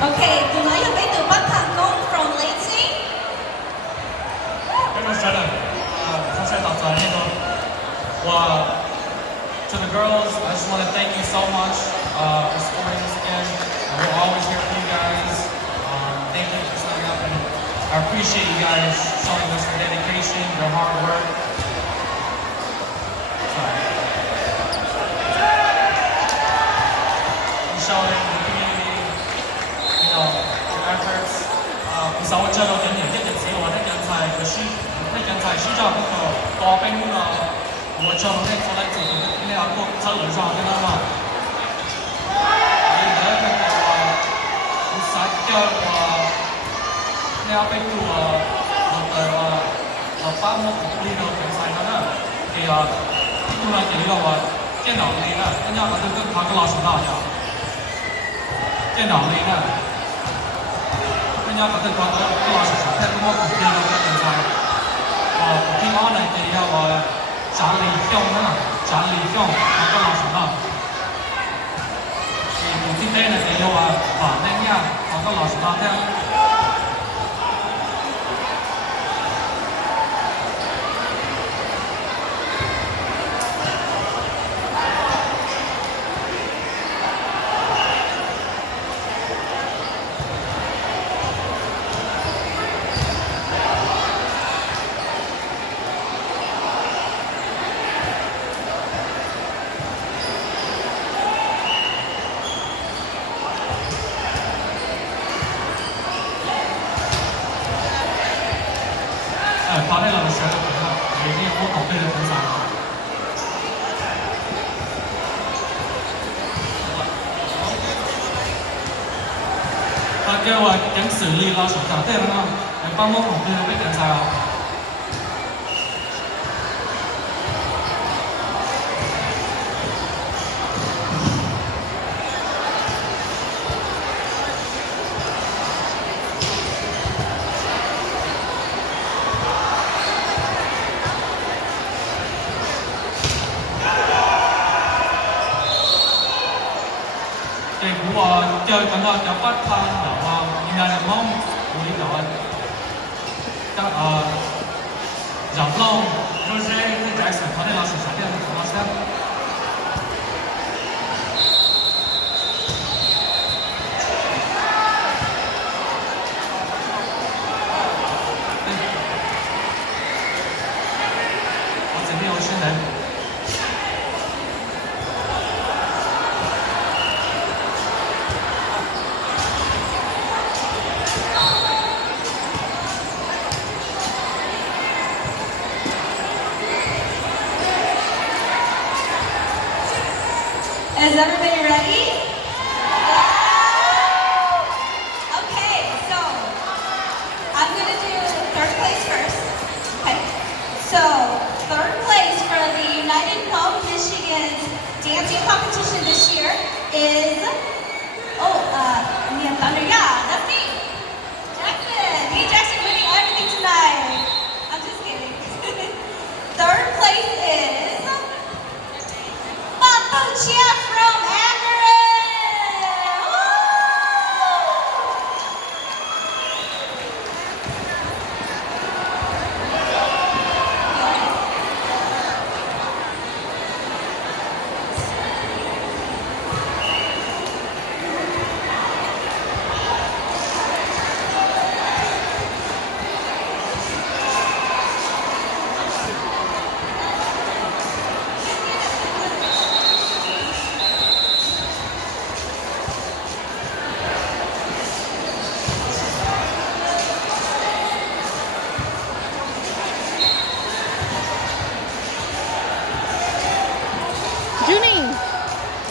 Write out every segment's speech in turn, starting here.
Okay, từ nãy giờ đến từ Bắc Thản Công from Lansing. To the girls, I just want to thank you so much for supporting us again. We're always here for you guys. Thank you for showing up, and I appreciate you guys showing us your dedication, your hard work. Sorry. You showing the community, your efforts. 其實我最後近年一日子我的人才嘅書，的人才書就嗰個多兵啊，我做的做嚟做呢個個質量上嘅啦嘛。你呢個嘅話，我實際話呢個兵話，我對話我把握呢個比賽啦，其實因為呢個話電腦呢啦，跟住我都跟佢個老師鬧咗，電腦呢啦。人家覺得個老師睇咁多古典嘅比賽，古典可能佢哋話賺利用啦，賺利用嗰個老師啦。古典咧佢哋話呢樣嗰個老師啦聽。跑那老师的朋友，也是我搞对的分享。大家話緊xử理啦，選擇對啦，你幫我同對嘅比賽啊。就感覺有不盼有啊，現在冇會有啊，入窿，就是喺Jackson，佢哋老師上邊老師。我這邊有訓練。Is everybody ready? Okay, so I'm going to do third place first. Okay, so third place for the United Home Michigan dancing competition this year is, Mia Thunder, yeah, that's me. Jackson. Me and Jackson winning everything tonight. I'm just kidding. Third place is Chia from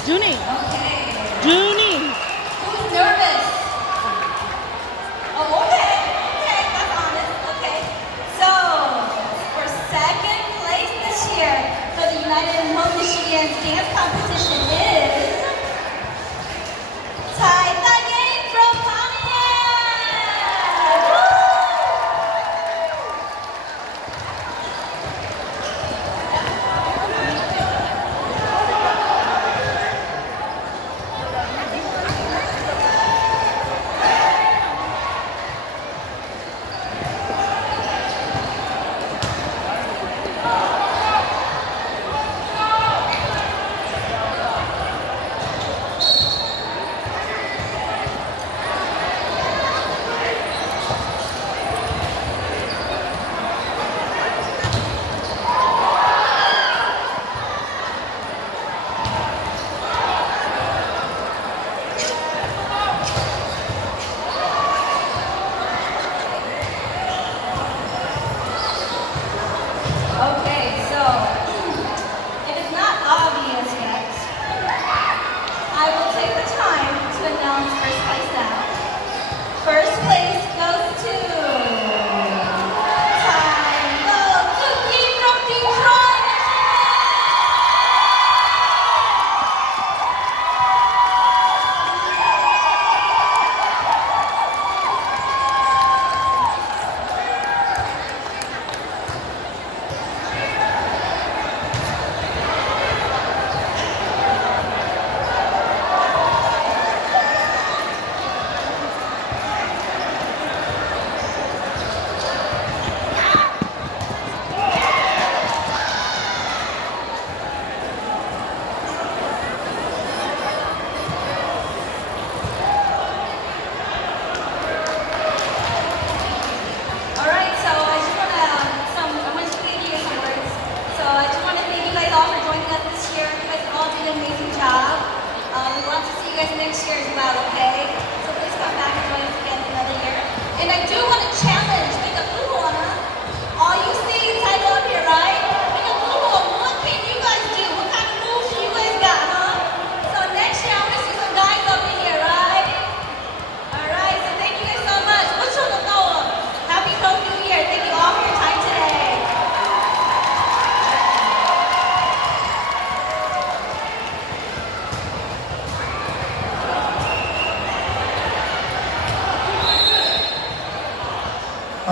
Junie. Okay. Junie. Who's nervous? Oh, okay. Okay, that's honest. Okay. So, for second place this year for the United Home Michigan dance competition is Tai Tae from Pontiac. Woo!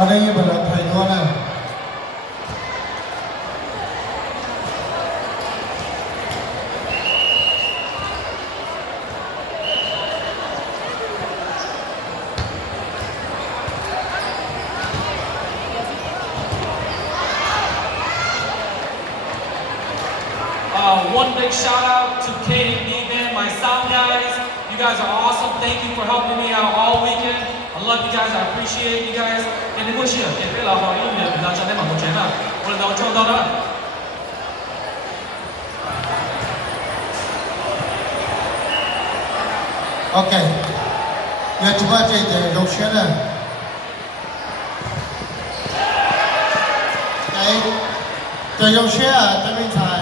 đây như vậy là thầy luôn à. One big shout out to Katie Beeman, my sound guys. You guys are awesome. Thank you for helping me out all weekend. I love you guys. I appreciate you guys. And then we'll share. If you love our email, we'll try them on the channel. We'll know what's going on. Ok. Giờ chúng ta chạy chạy đầu xe này. Chạy. Chạy đầu xe à, chạy bên phải.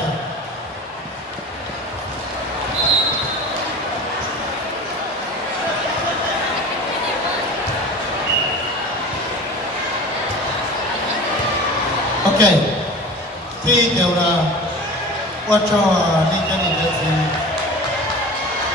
Ok. Thì đều là qua cho đi cho